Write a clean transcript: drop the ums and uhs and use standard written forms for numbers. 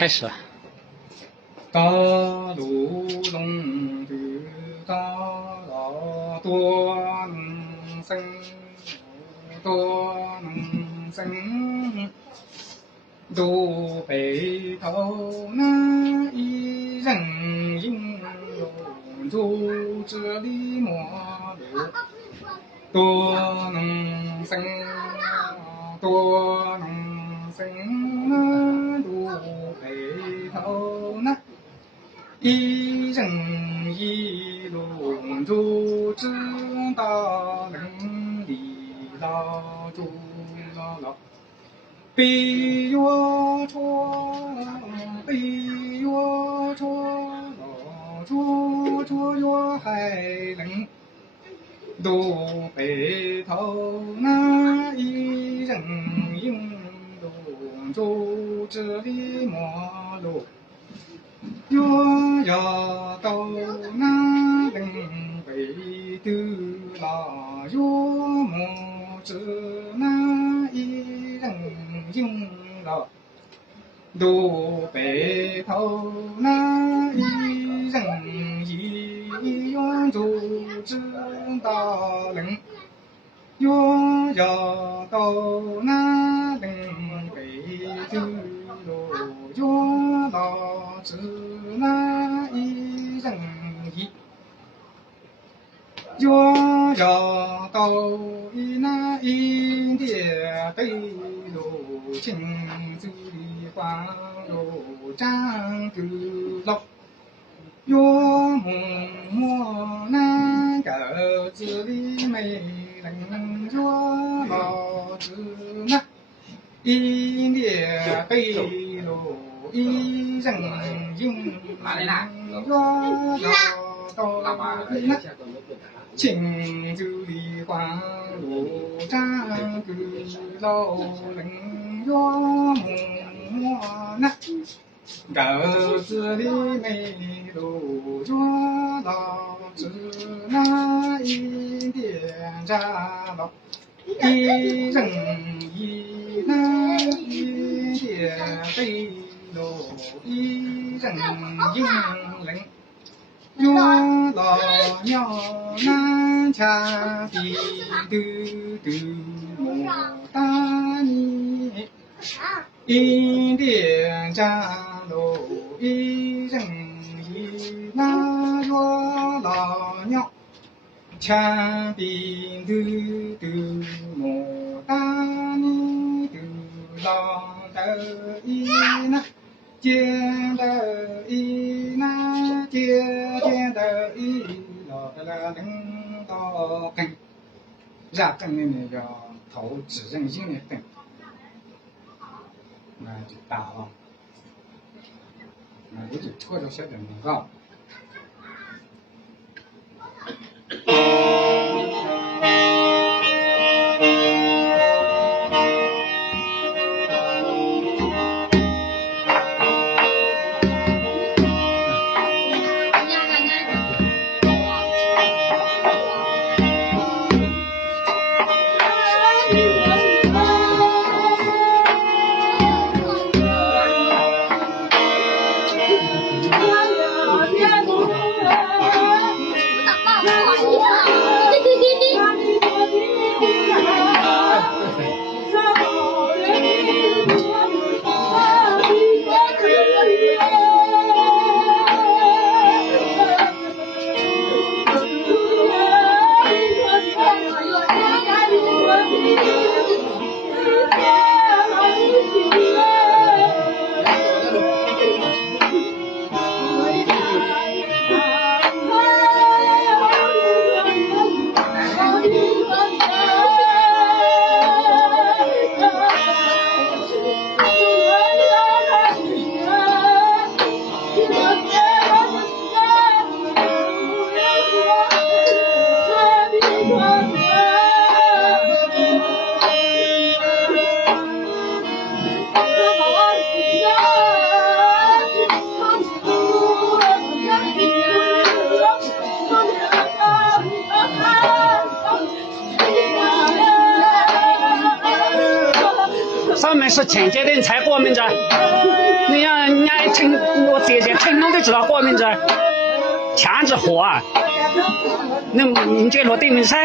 开始了。大路龙头大老多能生，多能生，都背头那一人应龙舟这里莫路，多能生，多能生那都背头那。一人一龙舟，只大人里拉住啦啦，北月戳，北月戳，戳戳月海人，都背头那一人用龙舟，这里莫路。月呀到那人背头啦，月莫知那一人应了，都背头那一人一用就知大人，月呀到那人背头咯，月啦知那一人一，月呀到那一点对路，青州的花路张狗老，月默那个子里没人，月老知那一点对路。一人应月呀到那青州的花路张狗老人月默那狗子里没路月老知那一点扎老一人一那一点对一人应人，月老鸟南墙壁嘟嘟莫打你，一点站路一人一那月老鸟墙壁嘟嘟莫打你，嘟老的一那。见得一那见得一老的了能到根，压根的那个头指认性的根，那就大了，那我就拖着小点那个。上面是请节令才过门着，你要人家我这些成龙都知道我名字，枪子货啊，你觉得对没噻？